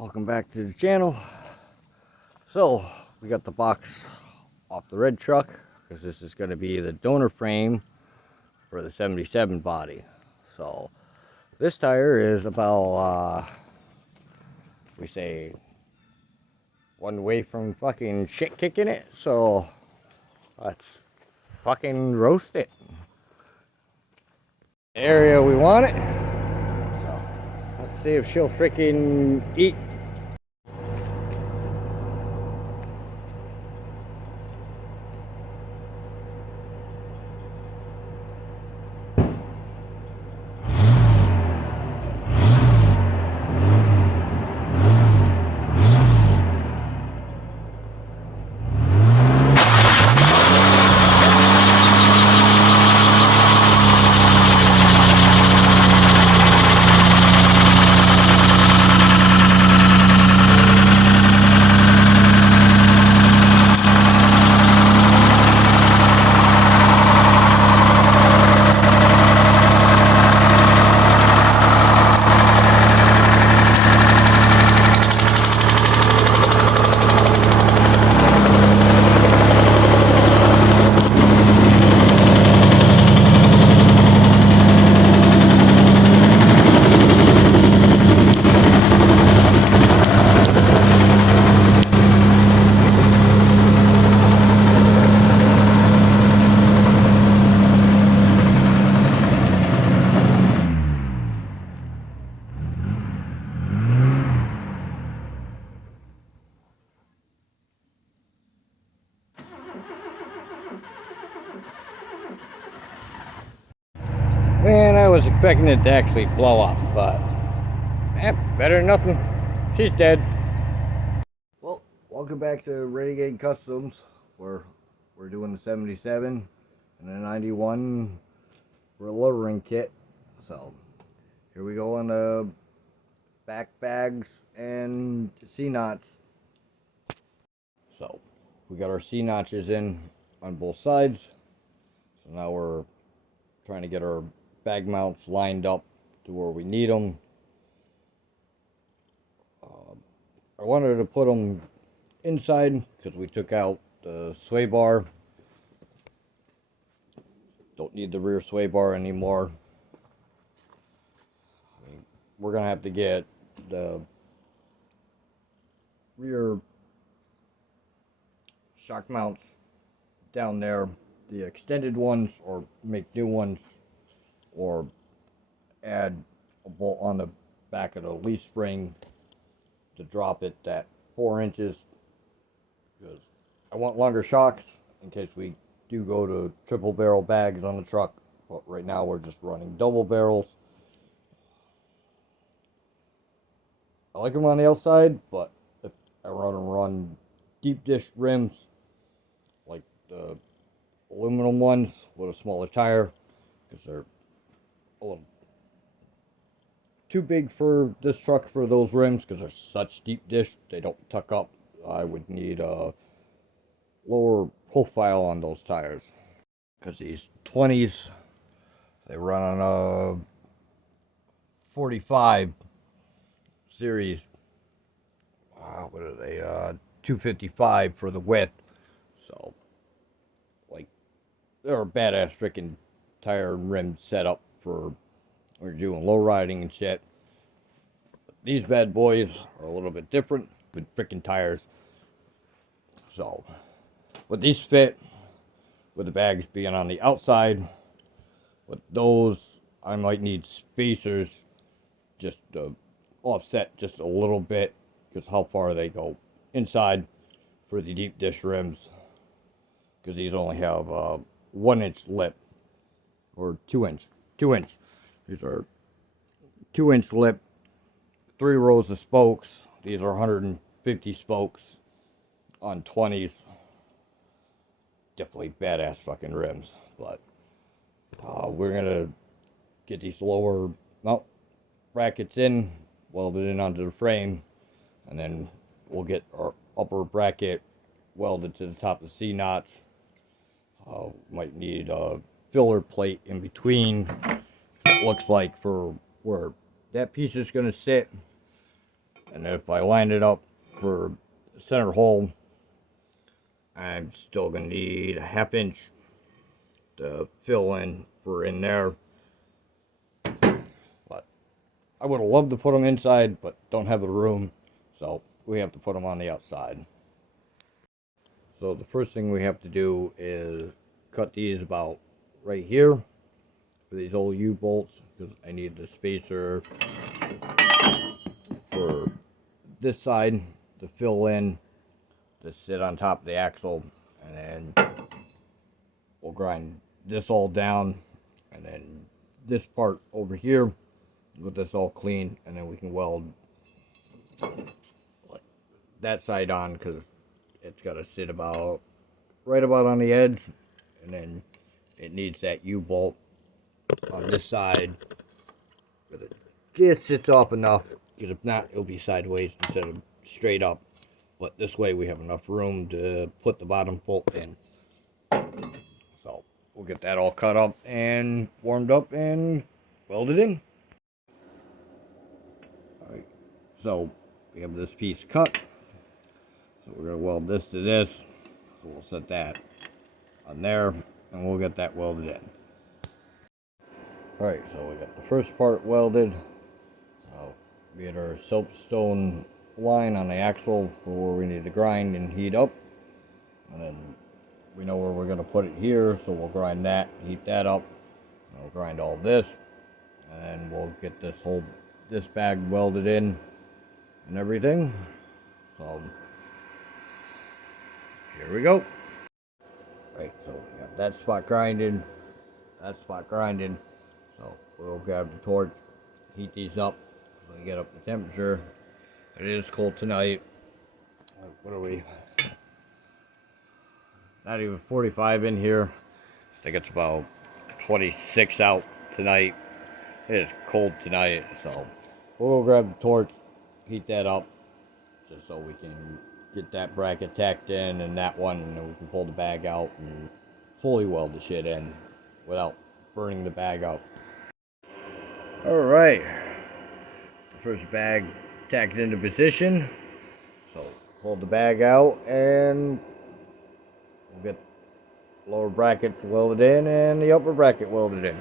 Welcome back to the channel. So we got the box off the red truck because this is going to be the donor frame for the 77 body. So this tire is about we say one away from fucking shit kicking it, so let's fucking roast it. The area we want it. So let's see if she'll freaking eat. Man, I was expecting it to actually blow up, but better than nothing. She's dead. Well, welcome back to Renegade Customs, where we're doing the 77 and the 91 reloading kit. So here we go on the back bags and C-notch. So we got our C-notches in on both sides. So now we're trying to get our bag mounts lined up to where we need them. I wanted to put them inside because we took out the sway bar. Don't need the rear sway bar anymore. We're gonna have to get the rear shock mounts down there, the extended ones, or make new ones, or add a bolt on the back of the leaf spring to drop it at 4 inches, because I want longer shocks in case we do go to triple barrel bags on the truck, but right now we're just running double barrels. I like them on the outside, but if I want to run deep dish rims like the aluminum ones with a smaller tire, because they're a little too big for this truck for those rims, because they're such deep dish, they don't tuck up. I would need a lower profile on those tires, because these 20s, they run on a 45 series. What are they? 255 for the width. So, like, they're a badass freaking tire and rim setup for when you're doing low riding and shit. But these bad boys are a little bit different with freaking tires. So, but these fit with the bags being on the outside. But those, I might need spacers just to offset just a little bit, because how far they go inside for the deep dish rims, because these only have a 1 inch lip, or 2 inch. These are 2 inch lip, 3 rows of spokes. These are 150 spokes on 20s. Definitely badass fucking rims. But we're gonna get these lower mount brackets in, welded in onto the frame, and then we'll get our upper bracket welded to the top of the C-notch. Might need a filler plate in between. It looks like for where that piece is going to sit. And if I line it up for center hole, I'm still going to need a 1/2 inch to fill in for in there. But I would have loved to put them inside, but don't have the room, so we have to put them on the outside. So the first thing we have to do is cut these about right here for these old U-bolts, because I need the spacer for this side to fill in, to sit on top of the axle, and then we'll grind this all down, and then this part over here, get this all clean, and then we can weld that side on, because it's got to sit about right about on the edge, and then it needs that U-bolt on this side, but it just sits off enough, because if not, it'll be sideways instead of straight up. But this way we have enough room to put the bottom bolt in. So we'll get that all cut up and warmed up and welded in. Alright, so we have this piece cut. So we're going to weld this to this. So we'll set that on there and we'll get that welded in. Alright, so we got the first part welded. We had our soapstone line on the axle for where we need to grind and heat up. And then we know where we're going to put it here, so we'll grind that, heat that up. And we'll grind all this. And then we'll get this bag welded in and everything. So here we go. Right, so we got that spot grinded, that spot grinded. So we'll grab the torch, heat these up, so we get up the temperature. It is cold tonight. What are we? Not even 45 in here. I think it's about 26 out tonight. It is cold tonight, so we'll go grab the torch, heat that up, just so we can get that bracket tacked in and that one, and then we can pull the bag out and fully weld the shit in without burning the bag out. Alright, the first bag tacked into position, so pull the bag out and we'll get the lower bracket welded in and the upper bracket welded in.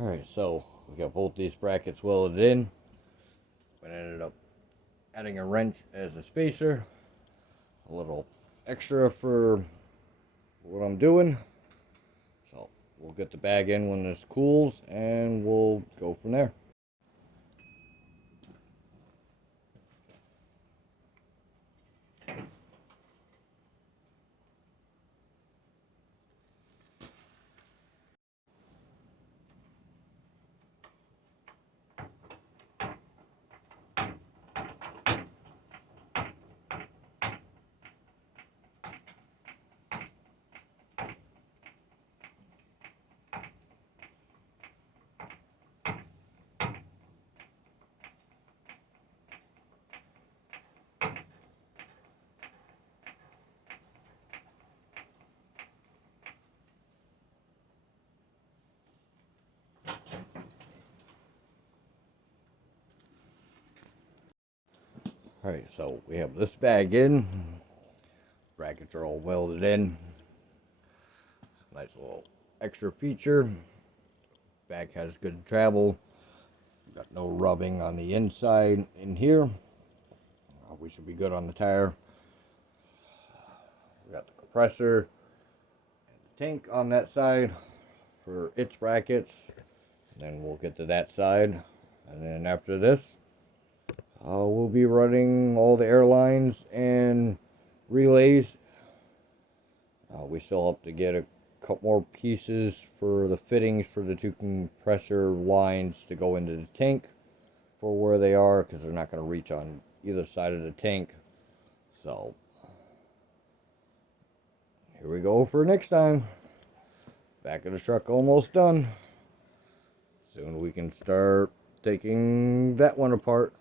Alright, so we got both these brackets welded in. I ended up adding a wrench as a spacer. A little extra for what I'm doing. So we'll get the bag in when this cools and we'll go from there. Alright, so we have this bag in. Brackets are all welded in. Nice little extra feature. Bag has good travel. Got no rubbing on the inside in here. We should be good on the tire. We got the compressor and the tank on that side for its brackets. And then we'll get to that side. And then after this, we'll be running all the air lines and relays. We still have to get a couple more pieces for the fittings for the two compressor lines to go into the tank for where they are, because they're not going to reach on either side of the tank. So here we go for next time. Back of the truck almost done. Soon we can start taking that one apart.